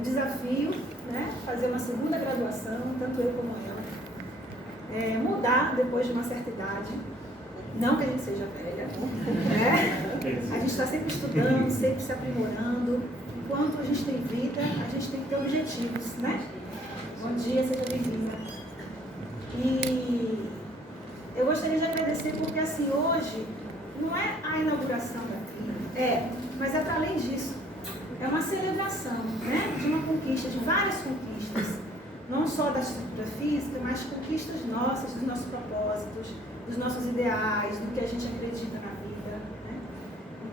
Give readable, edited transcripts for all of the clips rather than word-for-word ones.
um desafio, né? Fazer uma segunda graduação, tanto eu como ela. Mudar depois de uma certa idade. Não que a gente seja velha, né? A gente está sempre estudando, sempre se aprimorando. Enquanto a gente tem vida, a gente tem que ter objetivos, né? Bom dia, seja bem-vinda. E eu gostaria de agradecer porque, assim, hoje não é a inauguração da clínica, mas é para além disso. É uma celebração, né? De uma conquista, de várias conquistas. Não só da estrutura física, mas conquistas nossas, dos nossos propósitos, dos nossos ideais, do que a gente acredita na vida, né?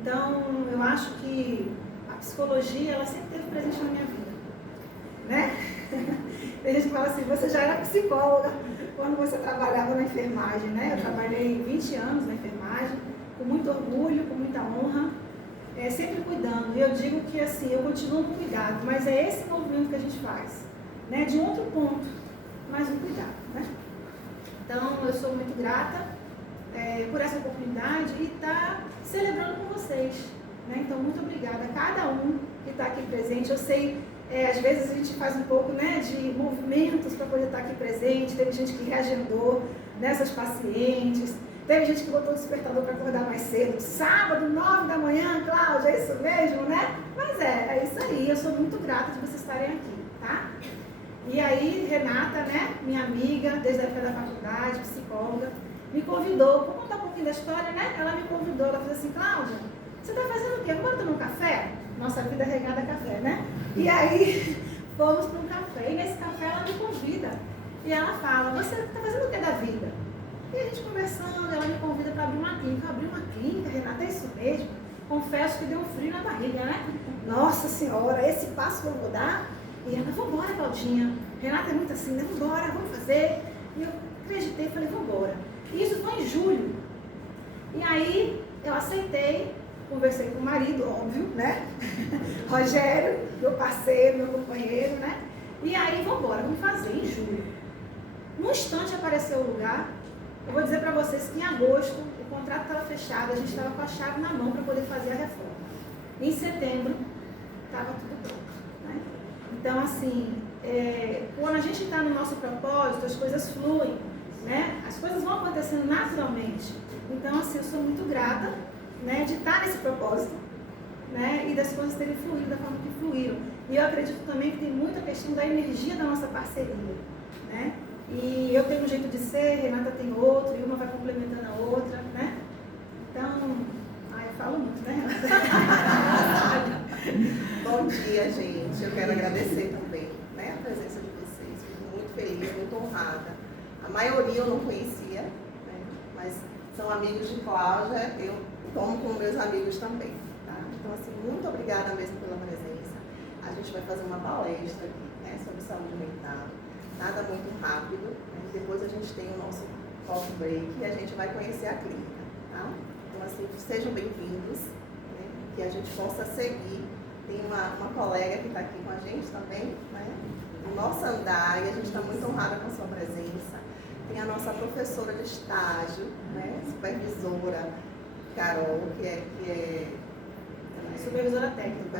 Então, eu acho que a psicologia, ela sempre esteve presente na minha vida, né? Tem gente que fala assim, você já era psicóloga quando você trabalhava na enfermagem, né? Eu trabalhei 20 anos na enfermagem, com muito orgulho, com muita honra, sempre cuidando. E eu digo que, assim, eu continuo com cuidado, mas é esse movimento que a gente faz, né? De um outro ponto, mas um cuidado, né? Então, eu sou muito grata por essa oportunidade e estar celebrando com vocês, né? Então, muito obrigada a cada um que está aqui presente. Eu sei, às vezes a gente faz um pouco, né, de movimentos para poder estar aqui presente. Teve gente que reagendou nessas pacientes, teve gente que botou o despertador para acordar mais cedo. Sábado, 9 da manhã, Cláudia, é isso mesmo, né? Mas é isso aí. Eu sou muito grata de vocês estarem aqui, tá? E aí, Renata, né, minha amiga, desde a época da faculdade, psicóloga, me convidou, vou contar um pouquinho da história, né? Ela me convidou, ela fez assim, Cláudia, você está fazendo o quê? Vamos tomar um café? Nossa vida é regada a café, né? E aí, fomos para um café, e nesse café ela me convida. E ela fala, você está fazendo o que da vida? E a gente conversando, ela me convida para abrir uma clínica. Abrir uma clínica, Renata, é isso mesmo? Confesso que deu um frio na barriga, né? Nossa Senhora, esse passo que eu vou dar? E ela, vambora, Claudinha. Renata é muito assim, né? Vambora, vamos fazer. E eu acreditei, falei, vambora. E isso foi em julho. E aí, eu aceitei, conversei com o marido, óbvio, né? Rogério, meu parceiro, meu companheiro, né? E aí, vambora, vamos fazer em julho. Num instante apareceu o lugar. Eu vou dizer para vocês que em agosto, o contrato estava fechado, a gente estava com a chave na mão para poder fazer a reforma. Em setembro, estava tudo pronto. Então, assim, quando a gente está no nosso propósito, as coisas fluem, né? As coisas vão acontecendo naturalmente. Então, assim, eu sou muito grata, né, de estar nesse propósito, né, e das coisas terem fluído da forma que fluíram. E eu acredito também que tem muita questão da energia da nossa parceria, né? E eu tenho um jeito de ser, Renata tem outro, e uma vai complementando a outra, né? Então, eu falo muito, né, Renata? Bom dia, gente. Eu quero agradecer também, né, a presença de vocês. Fico muito feliz, muito honrada. A maioria eu não conhecia, né, mas são amigos de Cláudia. Eu tomo como meus amigos também. Tá? Então, assim, muito obrigada mesmo pela presença. A gente vai fazer uma palestra aqui, né, sobre saúde mental. Nada muito rápido. Né? Depois a gente tem o nosso coffee break e a gente vai conhecer a clínica. Tá? Então, assim, sejam bem-vindos, né, que a gente possa seguir. Tem uma colega que está aqui com a gente também, né? No nosso andar, e a gente está muito honrada com a sua presença. Tem a nossa professora de estágio, né? Supervisora Carol, que é supervisora técnica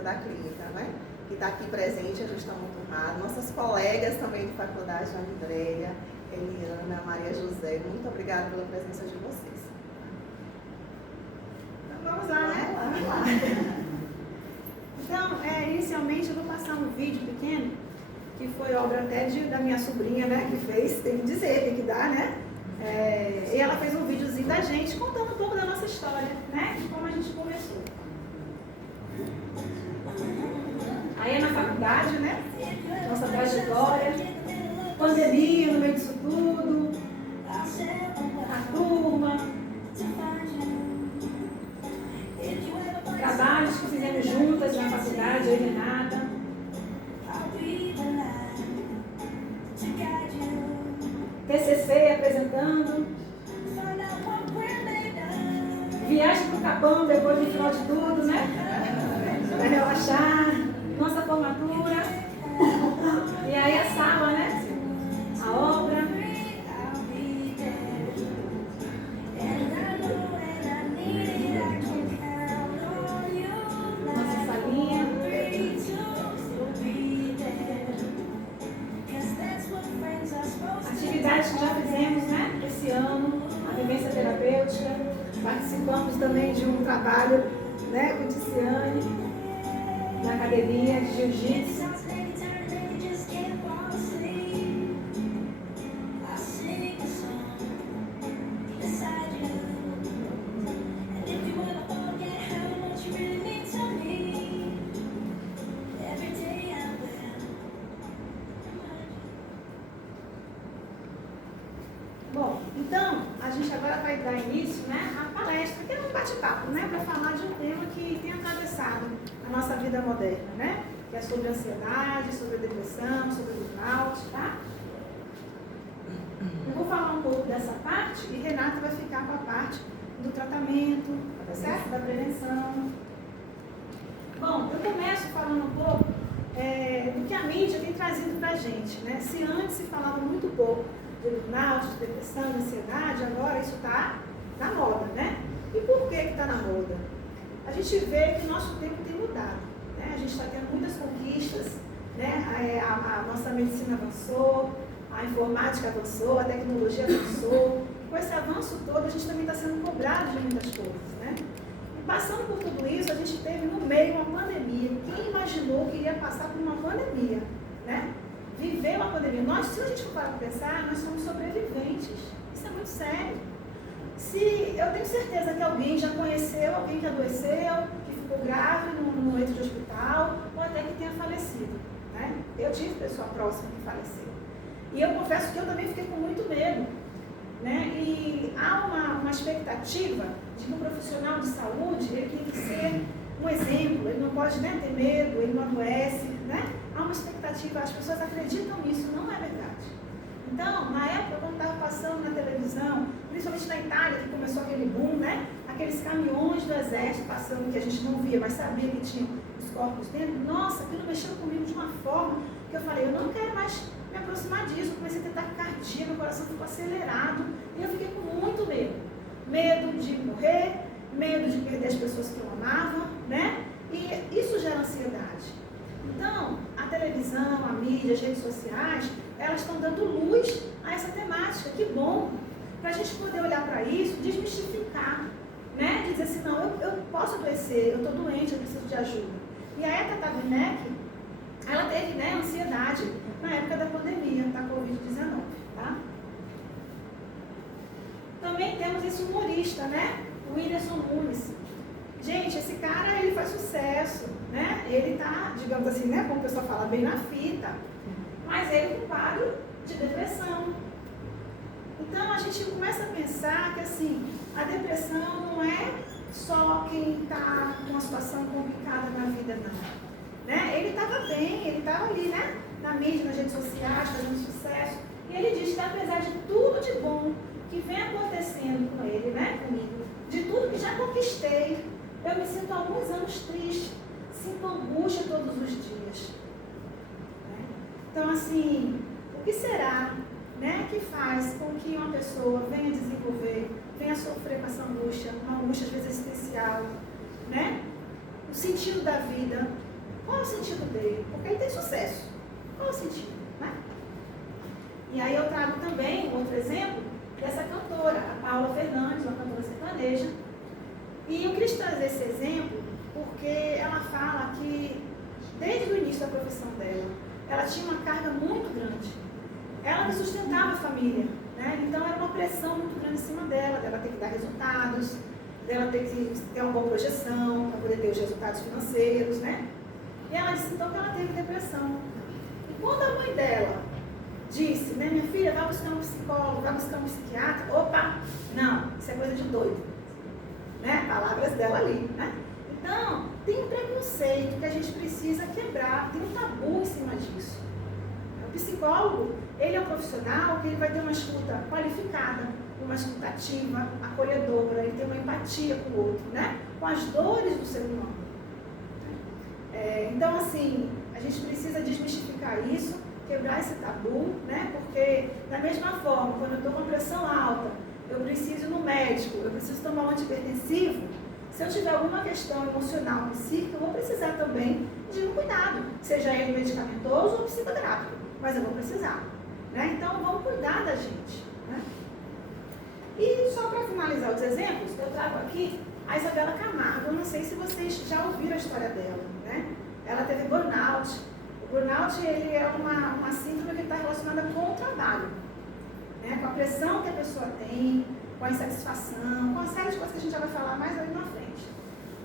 da clínica, né? Que está aqui presente, a gente está muito honrada. Nossas colegas também de faculdade, a Andréia, Eliana, Maria José, muito obrigada pela presença de vocês. Então, vamos lá, né? Vamos lá. Então, inicialmente eu vou passar um vídeo pequeno, que foi obra até da minha sobrinha, né, que fez, tem que dizer, tem que dar, né? E ela fez um videozinho da gente, contando um pouco da nossa história, né, de como a gente começou. Aí é na faculdade, né, nossa trajetória, pandemia no meio disso tudo, a turma, trabalhos que fizemos juntas na faculdade, eu e Renata. TCC apresentando. Viagem para o Capão depois do final de tudo, né? Para relaxar. Nossa formatura. E aí a sala, né? A obra. palestra que já fizemos, né, esse ano, a vivência terapêutica. Participamos também de um trabalho, né, com Ticiane, na academia de jiu-jitsu. Bom, então, a gente agora vai dar início, né, à palestra, que é um bate-papo, né, para falar de um tema que tem atravessado a nossa vida moderna, né, que é sobre a ansiedade, sobre a depressão, sobre o burnout, tá? Eu vou falar um pouco dessa parte e Renata vai ficar com a parte do tratamento, tá certo? Da prevenção. Bom, eu começo falando um pouco do que a mídia tem trazido pra gente, né? Se antes se falava muito pouco de burnout, de depressão, de ansiedade, agora isso está na moda, né? E por que está na moda? A gente vê que o nosso tempo tem mudado, né? A gente está tendo muitas conquistas, né? A nossa medicina avançou, a informática avançou, a tecnologia avançou. Com esse avanço todo, a gente também está sendo cobrado de muitas coisas, né? E passando por tudo isso, a gente teve no meio uma pandemia. Quem imaginou que iria passar por uma pandemia, né? Viver uma pandemia. Nós, se a gente for para pensar, nós somos sobreviventes. Isso é muito sério. Eu tenho certeza que alguém já conheceu alguém que adoeceu, que ficou grave no leito de hospital, ou até que tenha falecido, né? Eu tive pessoa próxima que faleceu. E eu confesso que eu também fiquei com muito medo, né? E há uma expectativa de que o profissional de saúde, ele tem que ser um exemplo, ele não pode, né, ter medo, ele não adoece, né? Há uma expectativa, as pessoas acreditam nisso, não é verdade. Então, na época, quando estava passando na televisão, principalmente na Itália, que começou aquele boom, né? Aqueles caminhões do exército passando, que a gente não via, mas sabia que tinha os corpos dentro. Nossa, aquilo mexeu comigo de uma forma que eu falei, eu não quero mais me aproximar disso. Eu comecei a ter taquicardia, meu coração ficou acelerado, e eu fiquei com muito medo. Medo de morrer, medo de perder as pessoas que eu amava, né? E isso gera ansiedade. Então, a televisão, a mídia, as redes sociais, elas estão dando luz a essa temática. Que bom! Para a gente poder olhar para isso, desmistificar, né? Dizer assim, não, eu posso adoecer, eu estou doente, eu preciso de ajuda. E a Tata Werneck, ela teve, né, ansiedade na época da pandemia, da Covid-19, tá? Também temos esse humorista, né? O Whindersson Nunes. Gente, esse cara, ele faz sucesso, né? Ele tá, digamos assim, né, como o pessoal fala, bem na fita. Mas ele é um quadro de depressão. Então, a gente começa a pensar que, assim, a depressão não é só quem está com uma situação complicada na vida, não. Né? Ele estava bem, ele estava ali, né? Na mídia, nas redes sociais, fazendo sucesso. E ele diz que, apesar de tudo de bom que vem acontecendo com ele, né, comigo, de tudo que já conquistei, eu me sinto há alguns anos triste, sinto angústia todos os dias. Né? Então, assim, o que será, né, que faz com que uma pessoa venha desenvolver, venha sofrer com essa angústia, uma angústia às vezes existencial, né? O sentido da vida. Qual é o sentido dele? Porque ele tem sucesso. Qual é o sentido, né? E aí eu trago também um outro exemplo dessa cantora, a Paula Fernandes, uma cantora sertaneja. E eu queria trazer esse exemplo porque ela fala que, desde o início da profissão dela, ela tinha uma carga muito grande. Ela que sustentava a família, né? Então era uma pressão muito grande em cima dela ter que dar resultados, dela ter que ter uma boa projeção para poder ter os resultados financeiros, né? E ela disse então que ela teve depressão. E quando a mãe dela disse, né, minha filha, vai buscar um psicólogo, vai buscar um psiquiatra, opa, não, isso é coisa de doido. Né? Palavras dela ali, né? Então, tem um preconceito que a gente precisa quebrar, tem um tabu em cima disso. O psicólogo, ele é um profissional que ele vai ter uma escuta qualificada, uma escuta ativa, acolhedora, ele tem uma empatia com o outro, né? Com as dores do ser humano. Então, assim, a gente precisa desmistificar isso, quebrar esse tabu, né? Porque, da mesma forma, quando eu estou com pressão alta, eu preciso ir no médico, eu preciso tomar um antihipertensivo. Se eu tiver alguma questão emocional, psíquica, eu vou precisar também de um cuidado, seja ele medicamentoso ou psicoterápico, mas eu vou precisar. né? Então, vamos cuidar da gente, né? E só para finalizar os exemplos, eu trago aqui a Isabela Camargo. Eu não sei se vocês já ouviram a história dela, né? Ela teve burnout. O burnout, ele é uma síndrome que está relacionada com o trabalho, né? Com a pressão que a pessoa tem, com a insatisfação, com uma série de coisas que a gente já vai falar mais ali na frente.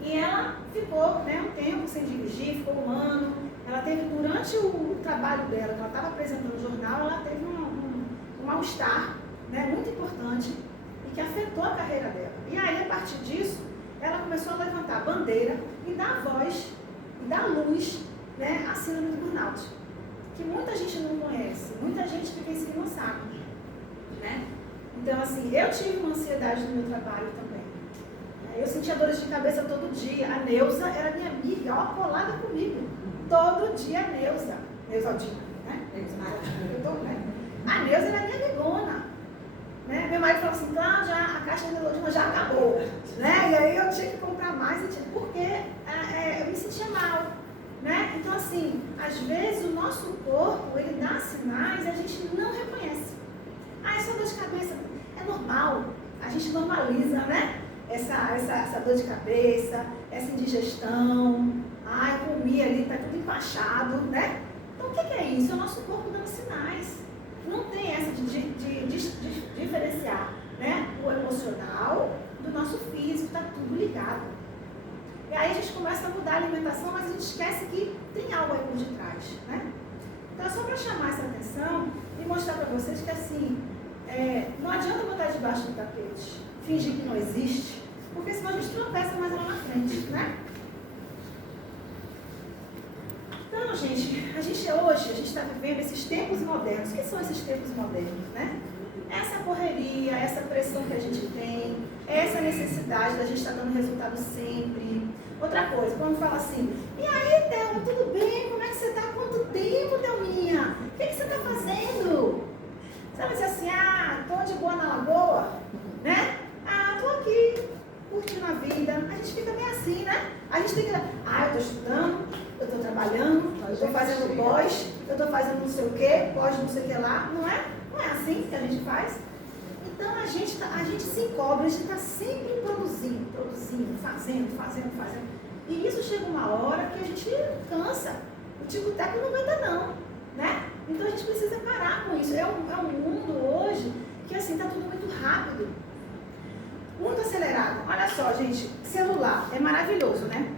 E ela ficou, né, um tempo sem dirigir, ficou um ano. Ela teve, durante o trabalho dela, que ela estava apresentando o jornal, ela teve um mal-estar, né, muito importante e que afetou a carreira dela. E aí, a partir disso, ela começou a levantar a bandeira e dar voz e dar luz, né, à síndrome do burnout, que muita gente não conhece, muita gente fica em si não sabe, né? Então, assim, eu tive uma ansiedade no meu trabalho também. Eu sentia dores de cabeça todo dia. A Neuza era minha amiga, ó, colada comigo. Todo dia a Neuza. Neuzaldina, né? A Neuza era minha amigona. Né? Meu marido falou assim, Cláudia, a caixa de Neuzaldina já acabou. Né? E aí eu tinha que comprar mais, porque eu me sentia mal. Né? Então, assim, às vezes o nosso corpo, ele dá sinais e a gente não reconhece. Ah, é só dor de cabeça. É normal. A gente normaliza, né? Essa dor de cabeça, essa indigestão. Ah, eu comi ali, tá tudo empachado, né? Então, o que é isso? É o nosso corpo dando sinais. Não tem essa de diferenciar, né? O emocional do nosso físico, tá tudo ligado. E aí a gente começa a mudar a alimentação, mas a gente esquece que tem algo aí por detrás, né? Então, é só para chamar essa atenção e mostrar para vocês que, assim, não adianta botar debaixo do tapete, fingir que não existe, porque senão a gente tropeça mais lá na frente, né? Então, gente, hoje a gente está vivendo esses tempos modernos. O que são esses tempos modernos, né? Essa correria, essa pressão que a gente tem, essa necessidade da gente estar dando resultado sempre. Outra coisa, quando fala assim, e aí, Thelma, tudo bem? Como é que você está? Quanto tempo, Thelminha? O que você está fazendo? Você vai dizer assim, tô de boa na lagoa, né? Tô aqui, curtindo a vida. A gente fica bem assim, né? A gente tem que, eu tô estudando, eu estou trabalhando, eu estou fazendo pós, eu estou fazendo não sei o quê, pós não sei o que lá. Não é assim que a gente faz. Então a gente se encobre, a gente está sempre produzindo, fazendo. E isso chega uma hora que a gente cansa. O tico-teco não aguenta não, né? Então a gente precisa parar com isso. É um mundo hoje que assim está tudo muito rápido, muito acelerado. Olha só, gente, celular é maravilhoso, né?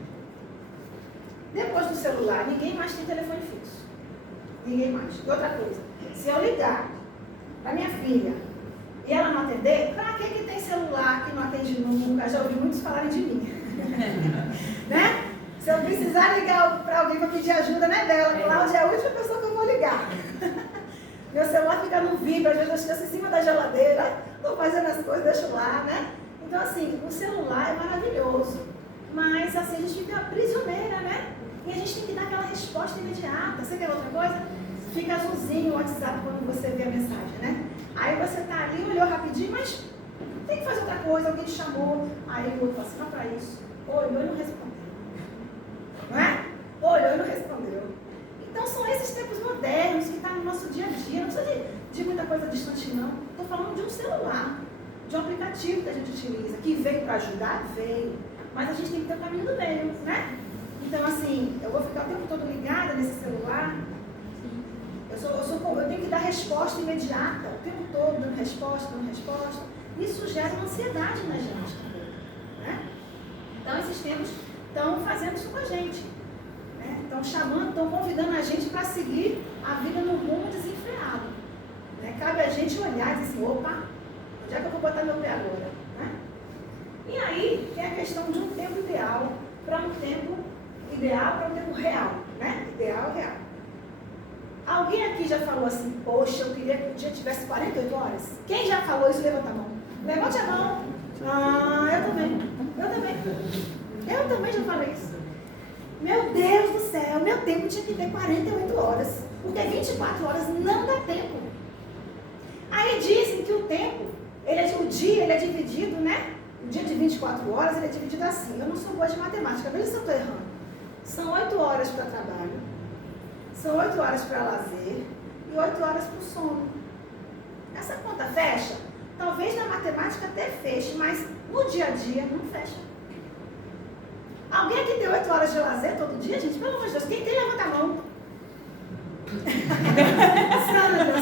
Depois do celular, ninguém mais tem telefone fixo. Ninguém mais. E outra coisa, se eu ligar para minha filha e ela não atender, para que tem celular que não atende nunca? Já ouvi muitos falarem de mim. Né? Se eu precisar ligar para alguém para pedir ajuda, né, dela? Cláudia é a última pessoa que eu vou ligar. Meu celular fica no vibra, às vezes eu esqueço em cima da geladeira, estou fazendo as coisas, deixo lá, né? Então, assim, o celular é maravilhoso, mas assim, a gente fica prisioneira, né? E a gente tem que dar aquela resposta imediata. Você quer outra coisa? Fica azulzinho o WhatsApp quando você vê a mensagem, né? Aí você tá ali, olhou rapidinho, mas tem que fazer outra coisa, alguém te chamou. Aí o outro fala assim, não para isso. Olhou e não respondeu. Não é? Olhou e não respondeu. Então são esses tempos modernos que estão no nosso dia a dia. Não precisa de muita coisa distante, não. Estou falando de um celular, de um aplicativo que a gente utiliza, que veio para ajudar, veio. Mas a gente tem que ter o caminho do meio, né? Então, assim, eu vou ficar o tempo todo ligada nesse celular. Eu tenho que dar resposta imediata, o tempo todo dando resposta. Isso gera uma ansiedade na gente também, né? Então, esses tempos estão fazendo isso com a gente, né? Estão convidando a gente para seguir a vida no rumo desenfreado, né? Cabe a gente olhar e dizer assim, opa, onde é que eu vou botar meu pé agora, né? E aí tem a questão de um tempo ideal para um tempo real, né? Ideal, real. Alguém aqui já falou assim, poxa, eu queria que o dia tivesse 48 horas? Quem já falou isso, levanta a mão. Levante a mão. Eu também já falei isso. Meu Deus do céu, meu tempo tinha que ter 48 horas. Porque 24 horas não dá tempo. Aí dizem que o tempo, o dia ele é dividido, né? O dia de 24 horas ele é dividido assim. Eu não sou boa de matemática, veja se eu estou errando. São 8 horas para trabalho, são 8 horas para lazer e 8 horas para o sono. Essa conta fecha? Talvez na matemática até feche, mas no dia a dia não fecha. Alguém aqui tem 8 horas de lazer todo dia, gente? Pelo amor de Deus, quem tem, levanta a mão.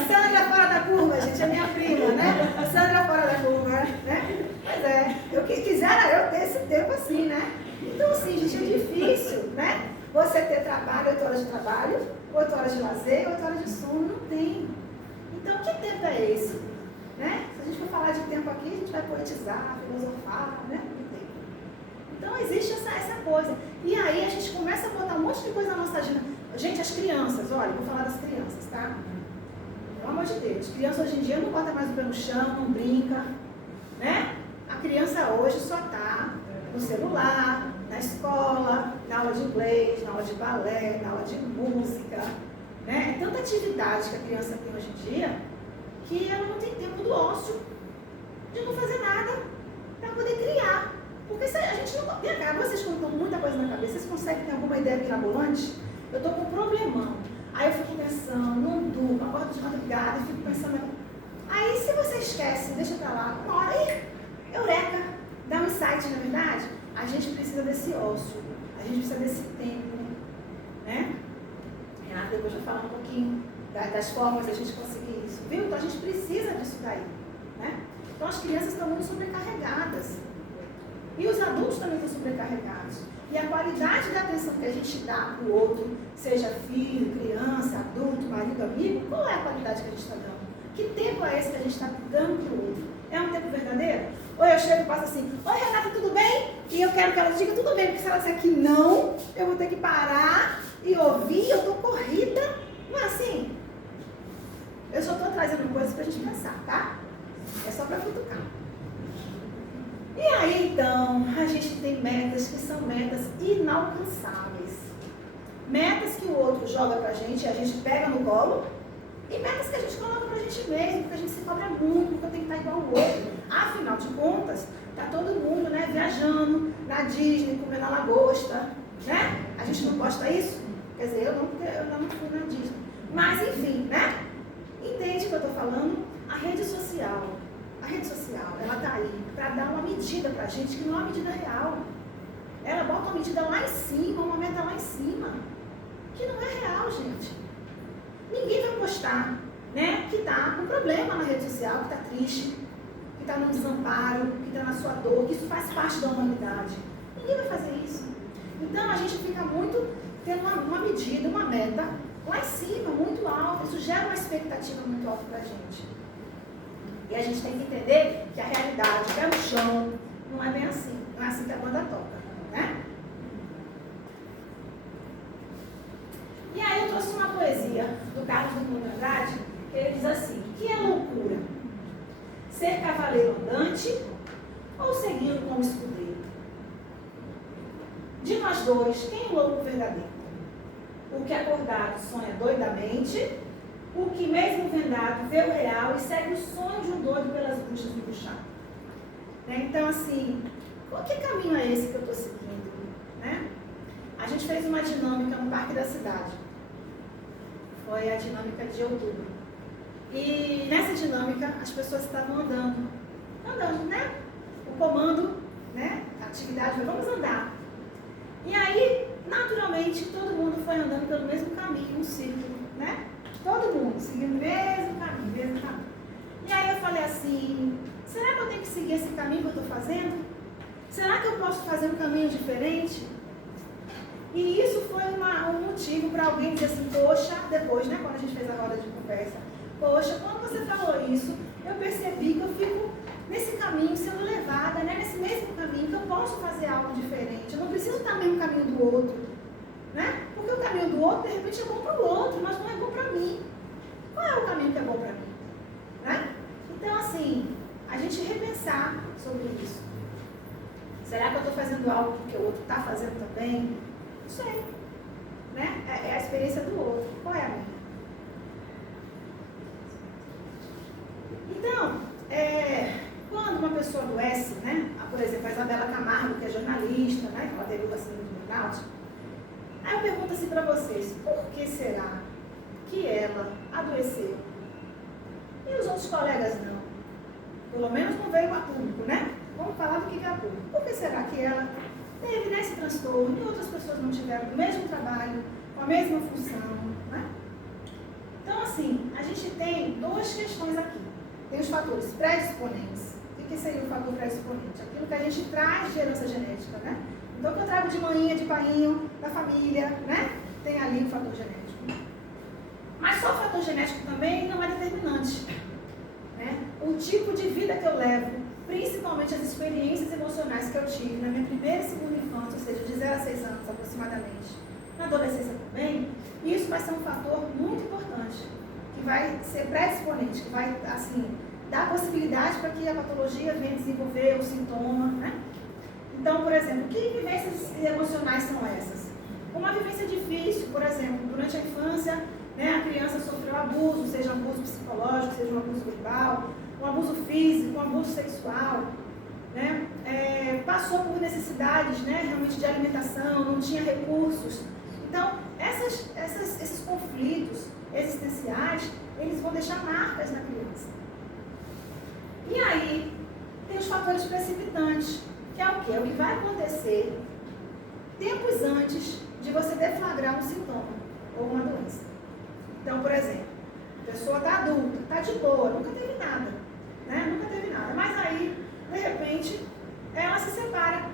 Sandra fora da curva, gente, é minha prima, né? Sandra fora da curva, né? Pois é, eu quisera eu ter esse tempo assim, né? Então, assim, gente, é difícil, né? Você ter trabalho, 8 horas de trabalho, 8 horas de lazer, 8 horas de sono, não tem. Então, que tempo é esse? Né? Se a gente for falar de tempo aqui, a gente vai poetizar, filosofar, né? Não tem. Então, existe essa coisa. E aí, a gente começa a botar um monte de coisa na nossa agenda. Gente, as crianças, olha, vou falar das crianças, tá? Pelo amor de Deus, criança hoje em dia não bota mais o pé no chão, não brinca, né? A criança hoje só tá no celular, na escola, na aula de inglês, na aula de balé, na aula de música, né? É tanta atividade que a criança tem hoje em dia que ela não tem tempo do ócio, de não fazer nada para poder criar. Porque se a gente não... Vem cá, vocês quando estão com muita coisa na cabeça, vocês conseguem ter alguma ideia mirabolante? Eu estou com um problemão. Aí eu fico pensando, não durmo, acordo de madrugada e fico pensando. Aí se você esquece, deixa pra lá, uma hora, aí, eureka, dá um insight, na verdade. A gente precisa desse ócio, a gente precisa desse tempo, né? Renata depois vai falar um pouquinho das formas da gente conseguir isso, viu? Então a gente precisa disso daí, né? Então as crianças estão muito sobrecarregadas. E os adultos também estão sobrecarregados. E a qualidade da atenção que a gente dá para o outro, seja filho, criança, adulto, marido, amigo, qual é a qualidade que a gente está dando? Que tempo é esse que a gente está dando para o outro? É um tempo verdadeiro? Ou eu chego e passo assim, oi Renata, tudo bem? E eu quero que ela diga tudo bem, porque se ela disser que não, eu vou ter que parar e ouvir, eu estou corrida. Não é assim? Eu só estou trazendo coisas para a gente pensar, tá? É só para futucar. E aí, então, a gente tem metas que são metas inalcançáveis. Metas que o outro joga pra gente e a gente pega no colo. E metas que a gente coloca pra gente mesmo, porque a gente se cobra muito, porque eu tenho que estar igual ao outro. Afinal de contas, tá todo mundo, né, viajando na Disney, comendo a lagosta, né? A gente não posta isso? Quer dizer, eu não, porque eu não fui na Disney. Mas, enfim, né? Entende o que eu tô falando? A rede social, ela está aí para dar uma medida para a gente que não é uma medida real. Ela bota uma medida lá em cima, uma meta lá em cima, que não é real, gente. Ninguém vai postar, né, que está com problema na rede social, que está triste, que está no desamparo, que está na sua dor, que isso faz parte da humanidade. Ninguém vai fazer isso. Então a gente fica muito tendo uma medida, uma meta lá em cima, muito alta. Isso gera uma expectativa muito alta para a gente. E a gente tem que entender que a realidade, pé no chão, não é bem assim. Não é assim que a banda toca, né? E aí eu trouxe uma poesia do Carlos Drummond de Andrade, que ele diz assim, que é loucura? Ser cavaleiro andante ou seguindo como escudeiro? De nós dois, quem é o louco verdadeiro? O que acordado sonha doidamente, o que mesmo vendado vê o real e segue o sonho de um doido pelas bruxas do puxado. Né? Então, assim, que caminho é esse que eu estou seguindo? Né? A gente fez uma dinâmica no Parque da Cidade. Foi a dinâmica de outubro. E nessa dinâmica, as pessoas estavam andando, né? O comando, né? A atividade foi, vamos andar. E aí, naturalmente, todo mundo foi andando pelo mesmo caminho, um círculo, né? Todo mundo seguindo o mesmo caminho, E aí eu falei assim, será que eu tenho que seguir esse caminho que eu estou fazendo? Será que eu posso fazer um caminho diferente? E isso foi um motivo para alguém dizer assim, poxa, depois, né, quando a gente fez a roda de conversa, poxa, quando você falou isso, eu percebi que eu fico nesse caminho, sendo levada, né, nesse mesmo caminho, que eu posso fazer algo diferente. Eu não preciso estar no mesmo caminho do outro. Né? Porque o caminho do outro, de repente, é bom para o outro, mas não é bom para mim. Qual é o caminho que é bom para mim? Né? Então, assim, a gente repensar sobre isso. Será que eu estou fazendo algo que o outro está fazendo também? Não sei. Né? É a experiência do outro. Qual é a minha? Então, quando uma pessoa adoece, né? Por exemplo, a Isabela Camargo, que é jornalista, né? Ela teve o vacina do burnout. Aí eu pergunto assim para vocês, por que será que que ela adoeceu e os outros colegas não? Pelo menos não veio a público, né? Vamos falar do que é a público. Por que será que ela teve nesse transtorno e outras pessoas não tiveram o mesmo trabalho, com a mesma função, né? Então, assim, a gente tem duas questões aqui. Tem os fatores predisponentes. O que seria o fator predisponente? Aquilo que a gente traz de herança genética, né? Então, o que eu trago de maninha, de painho, da família, né? Tem ali o fator genético. Mas só o fator genético também não é determinante, né? O tipo de vida que eu levo, principalmente as experiências emocionais que eu tive na minha primeira e segunda infância, ou seja, de 0 a 6 anos aproximadamente, na adolescência também, isso vai ser um fator muito importante, que vai ser predisponente, que vai, assim, dar possibilidade para que a patologia venha desenvolver o sintoma, né? Então, por exemplo, que vivências emocionais são essas? Uma vivência difícil, por exemplo, durante a infância, né, a criança sofreu abuso, seja um abuso psicológico, seja um abuso verbal, um abuso físico, um abuso sexual, né? Passou por necessidades, né, realmente de alimentação, não tinha recursos. Então, esses conflitos existenciais, eles vão deixar marcas na criança. E aí, tem os fatores precipitantes, que é o quê? É o que vai acontecer tempos antes de você deflagrar um sintoma ou uma doença. Então, por exemplo, a pessoa está adulta, está de boa, nunca teve nada, né? Nunca teve nada. Mas aí, de repente, ela se separa,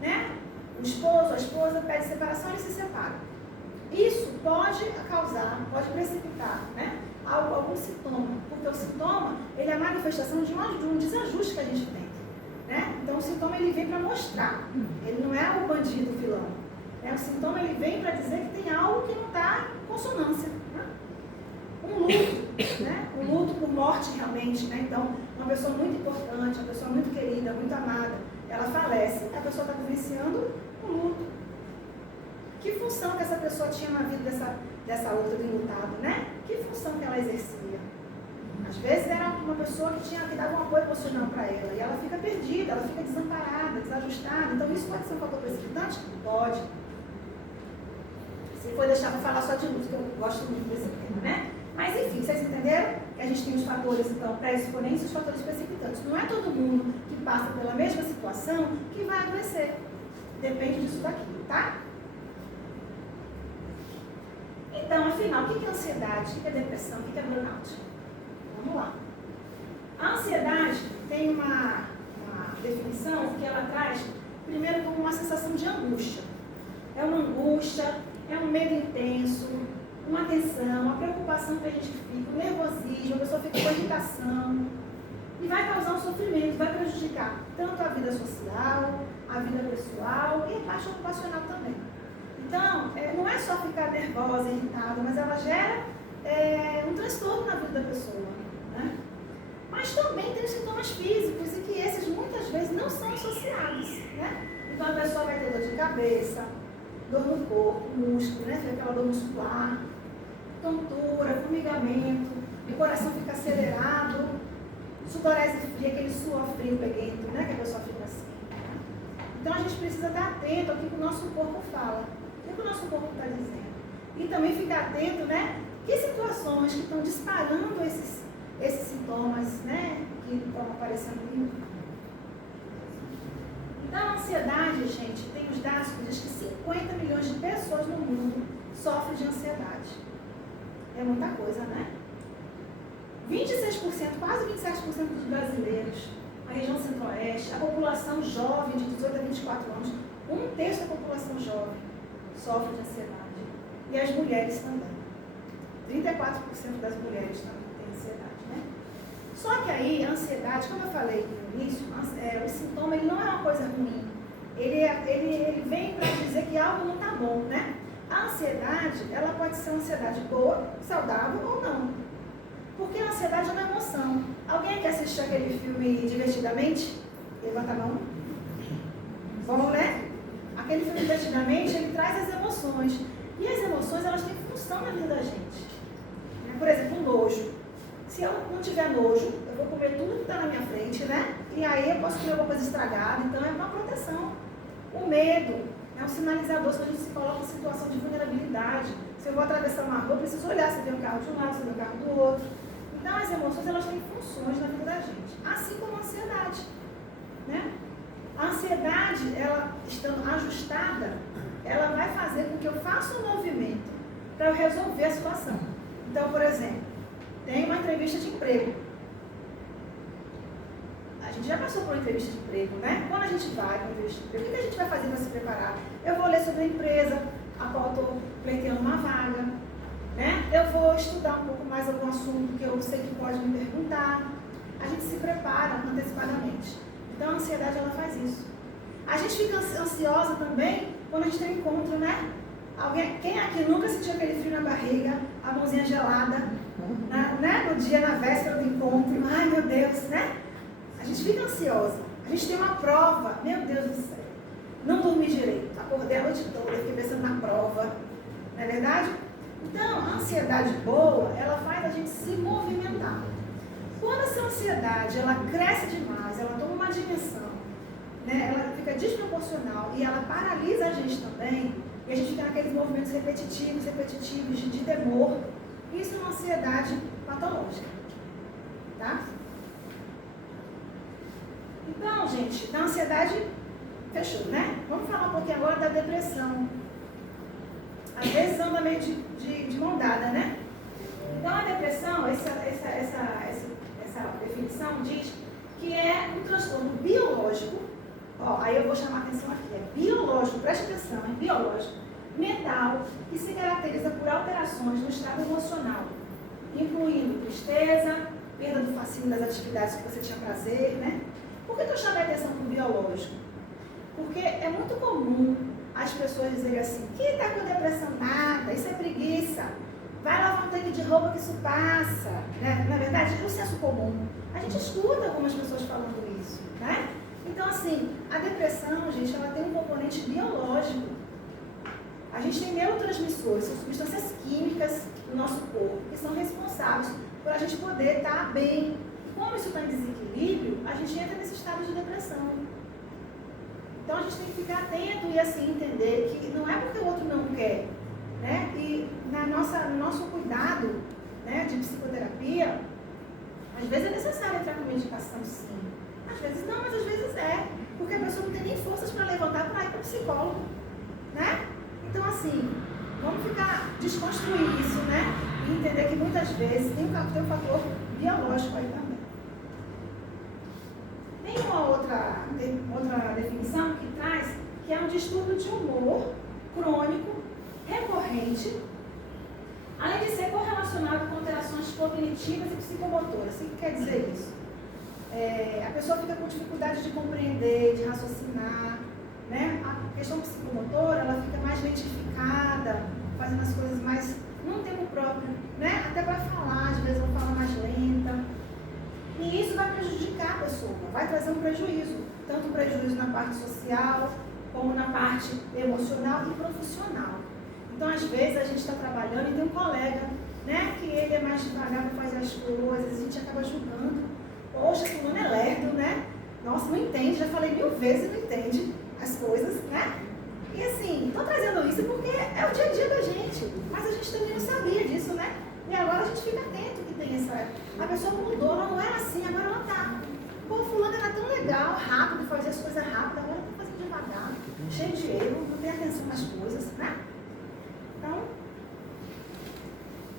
né? O esposo, a esposa pede separação e se separa. Isso pode causar, pode precipitar, né? Algum sintoma, porque o sintoma, ele é a manifestação de um desajuste que a gente tem, né? Então, o sintoma, ele vem para mostrar, ele não é o bandido vilão, né? O sintoma, ele vem para dizer que tem algo que não está em consonância, né? Um luto, né? Um luto por morte realmente, né? Então, uma pessoa muito importante, uma pessoa muito querida, muito amada, ela falece, a pessoa está vivenciando um luto. Que função que essa pessoa tinha na vida dessa outra do enlutado, né? Que função que ela exercia? Às vezes era uma pessoa que dava um apoio emocional para ela, e ela fica perdida, ela fica desamparada, desajustada. Então, isso pode ser um fator precipitante? Pode. Se for deixar para falar só de luto, que eu gosto muito desse tema, né? Mas, enfim, vocês entenderam? Que a gente tem os fatores, então, pré-exponentes e os fatores precipitantes. Não é todo mundo que passa pela mesma situação que vai adoecer. Depende disso daqui, tá? Então, afinal, o que é ansiedade? O que é depressão? O que é burnout? Vamos lá. A ansiedade tem uma definição que ela traz, primeiro, como uma sensação de angústia. É uma angústia, é um medo intenso, uma tensão, uma preocupação que a gente fica, um nervosismo, a pessoa fica com irritação. E vai causar um sofrimento, vai prejudicar tanto a vida social, a vida pessoal e a parte ocupacional também. Então, não é só ficar nervosa, irritada, mas ela gera um transtorno na vida da pessoa, né? Mas também tem os sintomas físicos e que esses muitas vezes não são associados, né? Então a pessoa vai ter dor de cabeça, dor no corpo, músculo, né? Fica aquela dor muscular, tontura, formigamento, o coração fica acelerado, sudorese fria, aquele suor frio peguento, né? Que a pessoa fica assim. Então a gente precisa estar atento ao que o nosso corpo fala. O que o nosso corpo está dizendo? E também ficar atento, né? Que situações que estão disparando esses sintomas, né? Que estão aparecendo aqui. Então, a ansiedade, gente, tem os dados que diz que 50 milhões de pessoas no mundo sofrem de ansiedade. É muita coisa, né? 26%, quase 27% dos brasileiros, a região centro-oeste, a população jovem de 18 a 24 anos, 1/3 da população jovem sofre de ansiedade. E as mulheres também. 34% das mulheres também têm ansiedade, né? Só que aí, a ansiedade, como eu falei no início, o sintoma ele não é uma coisa ruim. Ele vem para dizer que algo não está bom, né? A ansiedade, ela pode ser uma ansiedade boa, saudável ou não. Porque a ansiedade é uma emoção. Alguém aqui assistiu aquele filme Divertidamente? Levanta a mão. Bom, né? Aquele filme Divertidamente, ele traz as emoções. E as emoções, elas têm função na vida da gente. Por exemplo, o nojo. Se eu não tiver nojo, eu vou comer tudo que está na minha frente, né? E aí eu posso comer alguma coisa estragada, então é uma proteção. O medo é um sinalizador, se a gente se coloca em situação de vulnerabilidade. Se eu vou atravessar uma rua, eu preciso olhar se tem um carro de um lado, se tem um carro do outro. Então, as emoções, elas têm funções na vida da gente. Assim como a ansiedade, né? A ansiedade, ela estando ajustada, ela vai fazer com que eu faça um movimento para eu resolver a situação. Então, por exemplo, tem uma entrevista de emprego. A gente já passou por uma entrevista de emprego, né? Quando a gente vai para uma entrevista de emprego, o que a gente vai fazer para se preparar? Eu vou ler sobre a empresa a qual eu estou pleiteando uma vaga, né? Eu vou estudar um pouco mais algum assunto que eu sei que pode me perguntar. A gente se prepara antecipadamente. Então, a ansiedade, ela faz isso. A gente fica ansiosa também quando a gente tem um encontro, né? Quem aqui nunca sentiu aquele frio na barriga, a mãozinha gelada, né? No dia, na véspera do encontro? Ai, meu Deus, né? A gente fica ansiosa. A gente tem uma prova. Meu Deus do céu. Não dormi direito. Acordei a noite toda, fiquei pensando na prova. Não é verdade? Então, a ansiedade boa, ela faz a gente se movimentar. Quando essa ansiedade, ela cresce demais, ela toma uma dimensão, né? Ela fica desproporcional e ela paralisa a gente também, e a gente fica naqueles movimentos repetitivos de temor. Isso é uma ansiedade patológica. Tá? Então, gente, da ansiedade, fechou, né? Vamos falar um pouquinho agora da depressão. Às vezes anda meio de mão dada, né? Então, a depressão, essa definição diz que é um transtorno biológico. Ó, aí eu vou chamar a atenção aqui. É biológico, preste atenção, é biológico, mental, que se caracteriza por alterações no estado emocional, incluindo tristeza, perda do fascínio das atividades que você tinha prazer, né? Por que eu chamei a atenção para o biológico? Porque é muito comum as pessoas dizerem assim, que está com depressão nada, isso é preguiça, vai lavar um tanque de roupa que isso passa, né? Na verdade, é um senso comum. A gente escuta algumas pessoas falando isso, né? Então, assim, a depressão, gente, ela tem um componente biológico. A gente tem neurotransmissores, são substâncias químicas do nosso corpo que são responsáveis por a gente poder estar bem. Como isso está em desequilíbrio, a gente entra nesse estado de depressão. Então a gente tem que ficar atento e assim entender que não é porque o outro não quer, né? E no nosso cuidado, né, de psicoterapia, às vezes é necessário entrar com medicação, sim. Às vezes não, mas às vezes é. Porque a pessoa não tem nem forças para levantar para ir para o psicólogo, né? Então assim, vamos desconstruir isso, né? E entender que muitas vezes tem um fator biológico aí também. Tem uma outra definição que traz que é um distúrbio de humor crônico, recorrente, além de ser correlacionado com alterações cognitivas e psicomotoras. O que quer dizer isso? A pessoa fica com dificuldade de compreender, de raciocinar, né? A questão psicomotora, ela fica mais lentificada, fazendo as coisas mais, num tempo próprio, né? Até para falar, às vezes ela fala mais lenta. E isso vai prejudicar a pessoa, vai trazer um prejuízo, tanto um prejuízo na parte social, como na parte emocional e profissional. Então, às vezes, a gente está trabalhando e tem um colega, né, que ele é mais devagar para fazer as coisas, a gente acaba julgando. Poxa, fulano é lerdo, né? Nossa, não entende, já falei 1000 vezes e não entende as coisas, né? E assim, estou trazendo isso porque é o dia a dia da gente, mas a gente também não sabia disso, né? E agora a gente fica atento que tem essa... A pessoa mudou, ela não era assim, agora ela tá. Pô, fulano era tão legal, rápido, fazia as coisas rápido, agora ela tá fazendo devagar, cheio de erro, não tem atenção nas coisas, né? Então...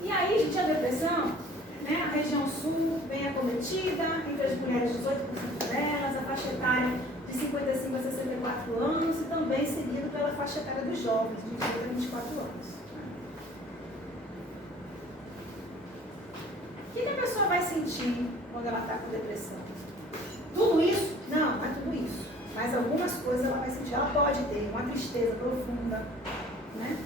E aí, gente, a depressão, né? A região sul bem acometida, entre as mulheres 18% delas, a faixa etária de 55 a 64 anos e também seguido pela faixa etária dos jovens, de 18 a 24 anos. O que a pessoa vai sentir quando ela está com depressão? Tudo isso? Não, não é tudo isso. Mas algumas coisas ela vai sentir. Ela pode ter uma tristeza profunda, né?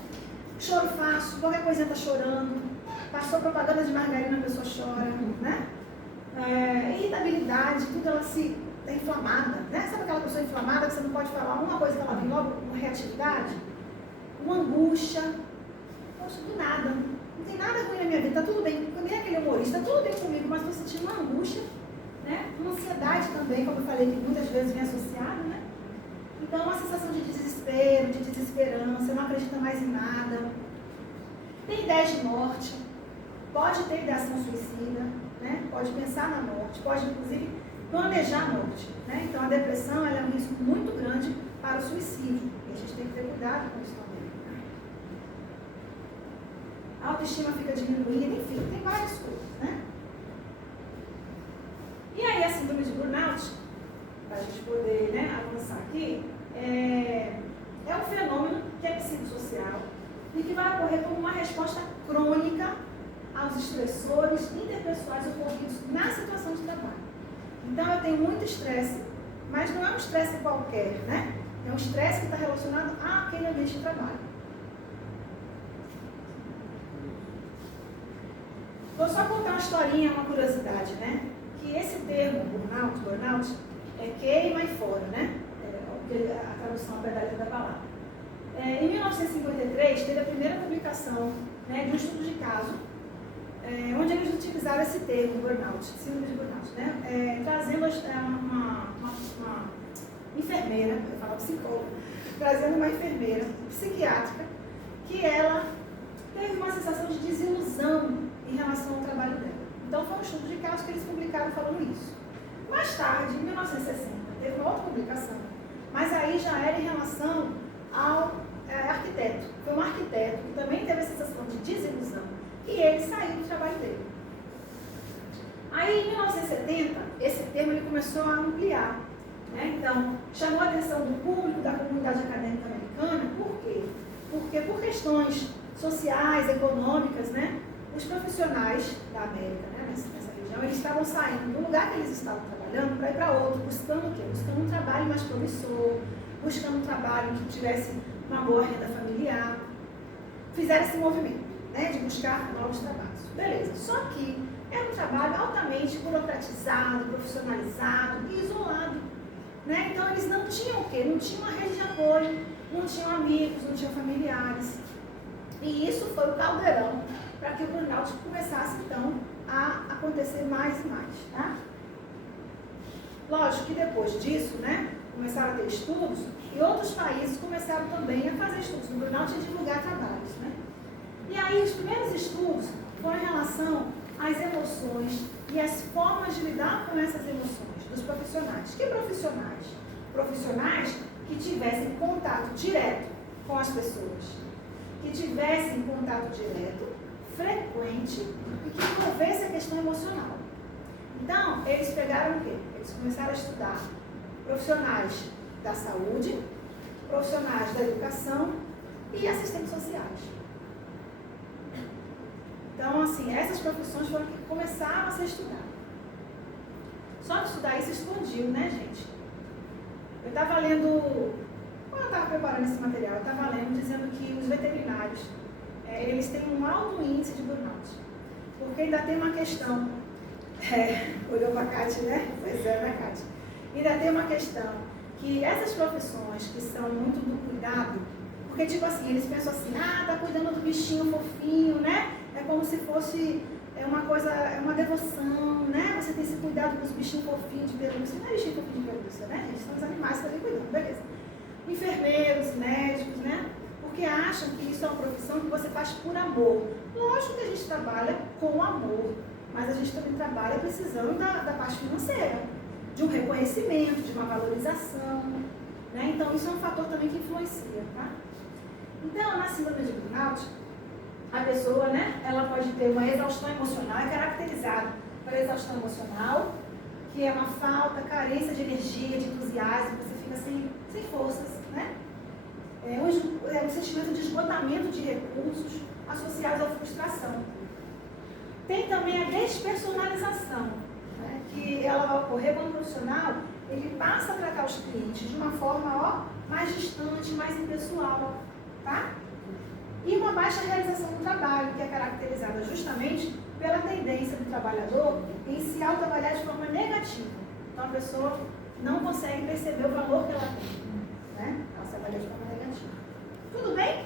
Choro fácil, qualquer coisinha está chorando. Passou propaganda de margarina, a pessoa chora, né? Irritabilidade, tudo ela se está inflamada, né? Sabe aquela pessoa inflamada que você não pode falar uma coisa que ela vem logo, uma reatividade? Uma angústia. Poxa, do nada. Não tem nada ruim na minha vida, tá tudo bem. Eu nem aquele humorista, tá tudo bem comigo, mas estou sentindo uma angústia, né? Uma ansiedade também, como eu falei, que muitas vezes vem associada, né? Então, uma sensação de desespero, de desesperança, não acredita mais em nada. tem ideia de morte, pode ter ideação suicida, né? Pode pensar na morte, pode inclusive planejar a morte, né? Então a depressão ela é um risco muito grande para o suicídio e a gente tem que ter cuidado com isso também. A autoestima fica diminuída, enfim, tem várias coisas, né? E aí a síndrome de burnout, para a gente poder, né, avançar aqui, é um fenômeno que é psicossocial e que vai ocorrer como uma resposta crônica aos estressores interpessoais ocorridos na situação de trabalho. Então eu tenho muito estresse, mas não é um estresse qualquer, né? É um estresse que está relacionado àquele ambiente de trabalho. Vou só contar uma historinha, uma curiosidade, né? Que esse termo, burnout, é queima e fora, né? A tradução ao pé da letra da palavra. Em 1953, teve a primeira publicação, né, de um estudo de caso, onde eles utilizaram esse termo, burnout, síndrome de burnout, né? Trazendo uma enfermeira, eu falo psicóloga, trazendo uma enfermeira psiquiátrica que ela teve uma sensação de desilusão em relação ao trabalho dela. Então foi um estudo de caso que eles publicaram falando isso. Mais tarde, em 1960, teve uma outra publicação, mas aí já era em relação ao arquiteto. Foi um arquiteto que também teve a sensação de desilusão e ele saiu do trabalho dele. Aí em 1970, esse termo ele começou a ampliar, né? Então, chamou a atenção do público, da comunidade acadêmica americana. Por quê? Porque por questões sociais, econômicas, né? Os profissionais da América, né, nessa região, eles estavam saindo do lugar que eles estavam trabalhando para ir para outro, buscando o quê? Buscando um trabalho mais promissor, buscando um trabalho que tivesse uma boa renda familiar. Fizeram esse movimento, né, de buscar novos trabalhos. Beleza. Só que era um trabalho altamente burocratizado, profissionalizado e isolado, né? Então eles não tinham o quê? Não tinham uma rede de apoio, não tinham amigos, não tinham familiares. E isso foi o caldeirão para que o burnout começasse, então, a acontecer mais e mais, tá? Lógico que depois disso, né, começaram a ter estudos e outros países começaram também a fazer estudos do burnout e divulgar trabalhos, né? E aí, os primeiros estudos foram em relação às emoções e as formas de lidar com essas emoções dos profissionais. Que profissionais? Profissionais que tivessem contato direto com as pessoas, que tivessem contato direto, frequente e que envolvesse a questão emocional. Então, eles pegaram o quê? Eles começaram a estudar profissionais da saúde, profissionais da educação e assistentes sociais. Então, assim, essas profissões foram que começaram a ser estudadas. Só que estudar isso explodiu, né, gente? Eu estava lendo, quando eu estava preparando esse material, eu estava lendo dizendo que os veterinários, eles têm um alto índice de burnout. Porque ainda tem uma questão, olhou para a Cátia, né? Pois é, né, Cátia? Ainda tem uma questão que essas profissões que são muito do cuidado, porque tipo assim, eles pensam assim, tá cuidando do bichinho fofinho, né? É como se fosse uma coisa, é uma devoção, né? Você tem esse cuidado com os bichinhos fofinhos de pelúcia. Não é bichinho fofinho de pelúcia, né? Eles são os animais que estão ali cuidando, beleza. Enfermeiros, médicos, né? Porque acham que isso é uma profissão que você faz por amor. Lógico que a gente trabalha com amor, mas a gente também trabalha precisando da parte financeira, de um reconhecimento, de uma valorização, né? Então isso é um fator também que influencia, tá? Então, na síndrome de burnout, a pessoa, né, ela pode ter uma exaustão emocional, é caracterizada pela exaustão emocional, que é uma falta, carência de energia, de entusiasmo, você fica sem forças, né? Um sentimento de esgotamento de recursos associados à frustração. Tem também a despersonalização, né, que ela vai ocorrer quando o profissional ele passa a tratar os clientes de uma forma mais distante, mais impessoal, tá? E uma baixa realização do trabalho, que é caracterizada justamente pela tendência do trabalhador em se autoavaliar de forma negativa. Então a pessoa não consegue perceber o valor que ela tem, né? Ela se avalia de forma negativa. Tudo bem?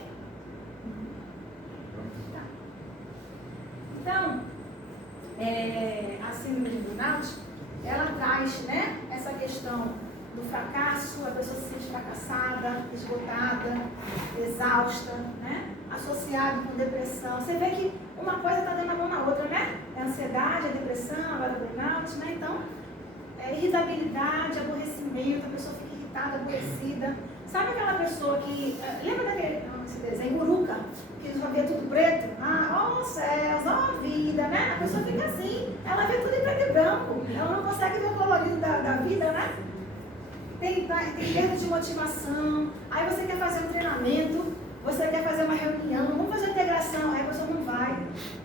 Tá. Então, a síndrome de burnout, ela traz, né, essa questão do fracasso, a pessoa se sente fracassada, esgotada, exausta, né? associado com depressão. Você vê que uma coisa está dando a mão na outra, né? É a ansiedade, a depressão, agora o burnout, né? Então, irritabilidade, aborrecimento, a pessoa fica irritada, aborrecida. Sabe aquela pessoa que... lembra daquele desenho, Uruca, que só vê tudo preto? Ah, ó céus, ó vida, né? A pessoa fica assim, ela vê tudo em preto e branco. Ela não consegue ver o colorido da vida, né? Tem perda de motivação. Aí você quer fazer um treinamento, você quer fazer uma reunião, vamos fazer integração, aí a pessoa não vai,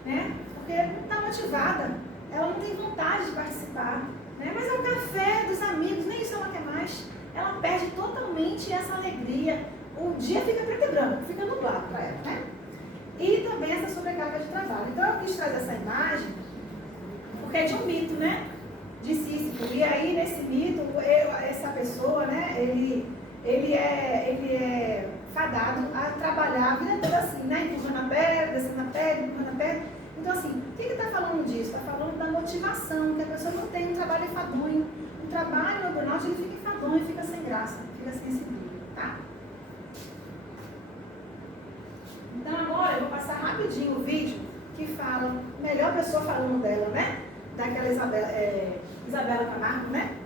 né? Porque não está motivada, ela não tem vontade de participar, né? Mas é o café dos amigos, nem isso ela quer mais. Ela perde totalmente essa alegria. O dia fica preto e branco, fica nublado para ela, né? E também essa sobrecarga de trabalho. Então eu quis trazer essa imagem, porque é de um mito, né? De Sísifo. E aí nesse mito, essa pessoa, né? Ele é fadado a trabalhar a vida toda assim, né? Empurrando a pedra, descendo a pedra, empurrando a pedra. Então assim, o que está falando disso? Está falando da motivação, que a pessoa não tem um trabalho enfadonho. O trabalho no burnout ele fica enfadonho, fica sem graça, fica sem sentido, tá? Então agora eu vou passar rapidinho o vídeo que fala, melhor pessoa falando dela, né? Daquela Isabela Camargo, né?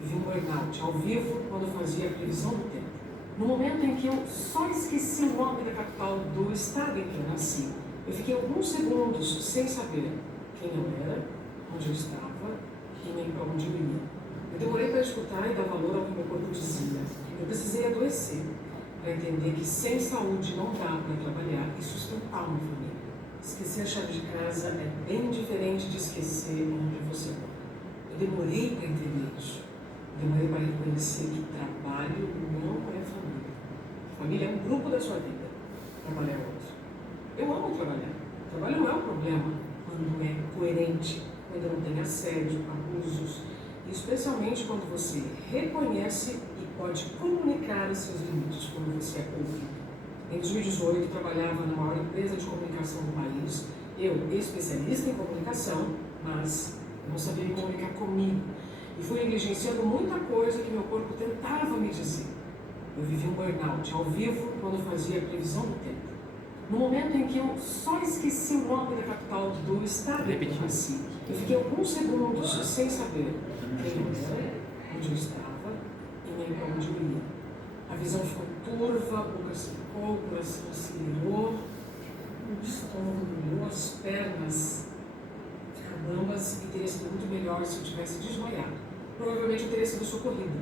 Vivi um burnout ao vivo quando fazia a previsão do tempo. No momento em que eu só esqueci o nome da capital do estado em que eu nasci, eu fiquei alguns segundos sem saber quem eu era, onde eu estava e nem para onde eu ia. Eu demorei para escutar e dar valor ao que meu corpo dizia. Eu precisei adoecer para entender que sem saúde não dá para trabalhar e sustentar uma família. Esquecer a chave de casa é bem diferente de esquecer onde você mora. Eu demorei para entender isso. Demorei para reconhecer que trabalho não é família. Família é um grupo da sua vida. Trabalho é outro. Eu amo trabalhar. Trabalho não é um problema quando é coerente, quando não tem assédio, abusos, e especialmente quando você reconhece e pode comunicar os seus limites quando você é ouvido. Em 2018, eu trabalhava na maior empresa de comunicação do país. Eu, especialista em comunicação, mas eu não sabia me comunicar comigo. E fui negligenciando muita coisa que meu corpo tentava me dizer. Eu vivi um burnout ao vivo quando fazia a previsão do tempo. No momento em que eu só esqueci o nome da capital do estado em que eu nasci, eu fiquei alguns segundos sem saber quem eu era, onde eu estava e nem para onde eu ia. A visão ficou turva, a boca secou, o coração acelerou, o estômago doeu, as pernas ficaram bambas e teria sido muito melhor se eu tivesse desmaiado. Provavelmente eu teria sido socorrida.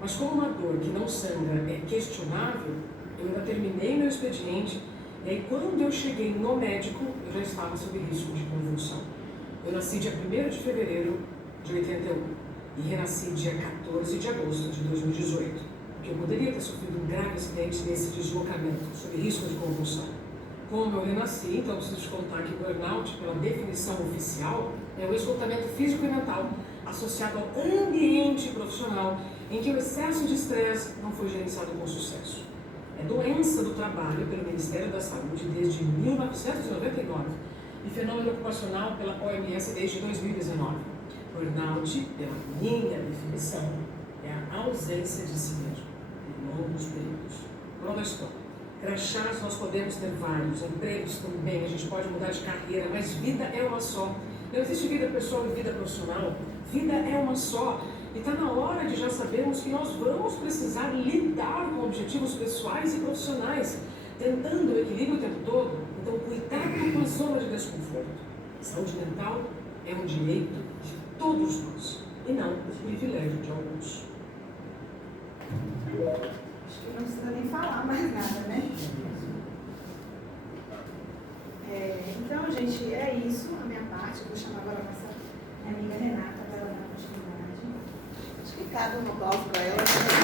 Mas como uma dor que não sangra é questionável, eu ainda terminei meu expediente e aí quando eu cheguei no médico, eu já estava sob risco de convulsão. Eu nasci dia 1º de fevereiro de 81 e renasci dia 14 de agosto de 2018, porque eu poderia ter sofrido um grave acidente nesse deslocamento, sob risco de convulsão. Como eu renasci, então preciso te contar que o burnout, pela definição oficial, é o esgotamento físico e mental associado ao ambiente profissional em que o excesso de estresse não foi gerenciado com sucesso. É doença do trabalho pelo Ministério da Saúde desde 1999 e fenômeno ocupacional pela OMS desde 2019. Burnout, pela minha definição, é a ausência de si mesmo em longos períodos. Prova história. Crachás nós podemos ter vários, empregos também, a gente pode mudar de carreira, mas vida é uma só. Não existe vida pessoal e vida profissional. Vida é uma só. E está na hora de já sabermos que nós vamos precisar lidar com objetivos pessoais e profissionais, tentando o equilíbrio o tempo todo. Então, cuidado com a zona de desconforto. Saúde mental é um direito de todos nós, e não o privilégio de alguns. Acho que não precisa nem falar mais nada, né? Então, gente, é isso a minha parte. Eu vou chamar agora a nossa amiga Renata para ela dar continuidade. Acho que cabe um aplauso para ela.